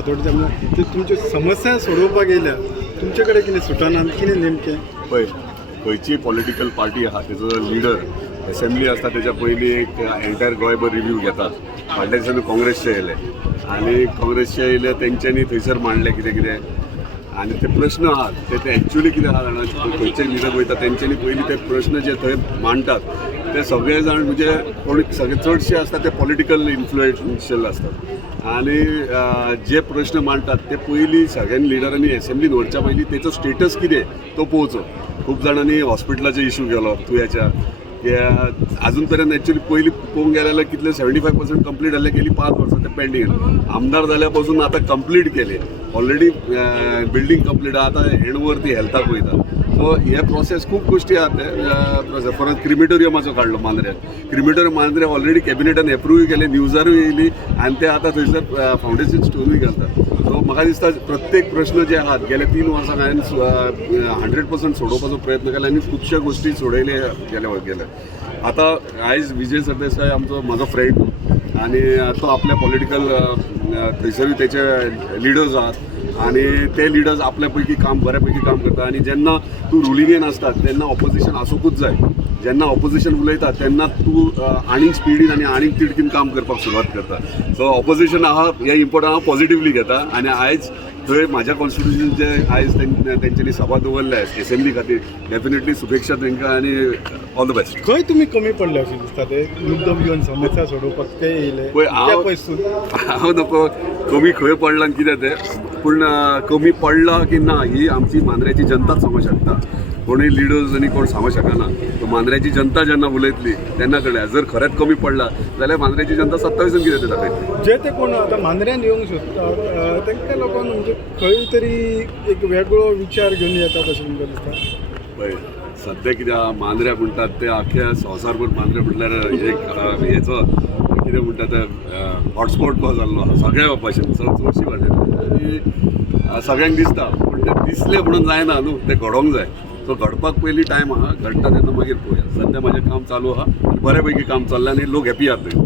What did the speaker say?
फातोडच्या म्हणजे तुमच्यो समस्या सोडोवपाक येयल्या तुमचे कितें सुटना कितें नेमकें पळय खंयची पॉलिटिकल पार्टी आहा तेजो लिडर असेंब्ली आसता तेच्या पयलीं एक एंटायर गोंयभर रिव्ह्यू घेतात. फाटल्या दिसांनी काँग्रेसचे येयले आनी काँग्रेसचे येयले तेंच्यांनी थंयसर मांडलें कितें कितें आनी ते प्रश्न आहात ते एक्चुअली कितें आहा जाणा खंयचे लिडर वयता तेंच्यांनी पयलीं ते प्रश्न जे थंय मांडटात ते सगळे जाण म्हणजे कोणी सगळे चडशे आसता ते पॉलिटिकल इन्फ्लुएन्शियल आसतात आनी जे प्रश्न मांडटात ते पयलीं सगळ्यांनी लिडरांनी असेंब्लीन व्हरच्या पयलीं तेचो स्टेटस कितें तो पळोवचो. खूब जाणांनी हॉस्पिटलाचो इशू केलो तुयेच्या अजून पर्यंत एक्चुअली पयलीं पळोवंक गेले जाल्यार कितले 75% कंप्लीट जाल्ले गेली 5 वर्सां ते पेंडींग आमदार जाल्या पासून आतां कंप्लीट केले ऑलरेडी बिल्डींग कंप्लीट आतां हेंड ती हेल्थाक वयता. सो हे प्रोसेस खूब गोश्टी आहात ते परत क्रिमिटोरियमाचो काडलो मांद्र्यात क्रिमिटोरियम मांद्र्या ऑलरेडी कॅबिनेटान एप्रूव्ह केले न्यूजारूय येयली आनी ते आतां थंयसर फावंडेशन स्टोनूय घालतात. सो म्हाका दिसता प्रत्येक प्रश्न जे आहात गेल्या 3 वर्सांक हांवें 100% सोडोवपाचो प्रयत्न केला आनी खुबश्या गोश्टी सोडयले गेले. आतां आयज विजय सरदेसाय आमचो म्हाजो फ्रेंड आनी तो आपल्या पॉलिटिकल थंयसरूय तेचे लिडर्स आहात आनी ते लिडर्स आपल्या पैकी बऱ्या पैकी काम करता आनी जेन्ना तूं रुलिंगेन आसता तेन्ना ऑपोजिशन आसूंकूच जाय. जेन्ना ऑपोजिशन उलयता तेन्ना तूं आनीक स्पिडीन आनी आनीक तिडकीन काम करपाक सुरवात करता. सो ऑपोजिशन आहा हे इम्पॉर्टंट हांव पॉझिटिव्हली घेता आनी आयज थंय म्हाज्या कॉन्स्टिट्युशन जे आयज तेंच्यांनी सभा दवरल्या असेंब्ली खातीर डेफिनेटली शुभेच्छा तांकां आनी ऑल द बेस्ट. खंय तुमी कमी पडले अशें दिसता ते मुद्दम घेवन समस्या सोडोवपाक ते येयले पळय हांव नको कमी खंय पडला कितें तें पूण कमी पडला की ना ही आमची मांद्र्याची जनताच सांगूंक शकता. कोणूय लिडर्स आनी कोण सांगूंक शकना. मांद्र्याची जनता जेन्ना उलयतली तेन्ना कळ्ळें जर खरेंच कमी पडला जाल्यार मांद्र्याची जनता 27 कितें ते दाखयतली. जे ते कोण आतां मांद्र्यान येवंक सोदतात तांकां लागून म्हणजे खंय तरी एक वेगळो विचार घेवन येतात अशें तुमकां दिसता. पळय सद्या कितें आहा मांद्र्या म्हणटात ते आख्या संवसारभर मांद्र्या म्हटल्यार एक हेचो कितें म्हणटा ते हॉटस्पॉट कसो जाल्लो आहा सगळ्या भाशेन चडशी भाशेन आनी सगळ्यांक दिसता पूण ते दिसलें म्हणून जायना न्हू ते घडोवंक जाय. सो घडपाक पयलीं टायम आहा घडटा तेन्ना मागीर पळोवया. सद्या म्हाजें काम चालू आहा बऱ्या पैकी काम चल्लां आनी लोक हॅपी आहात.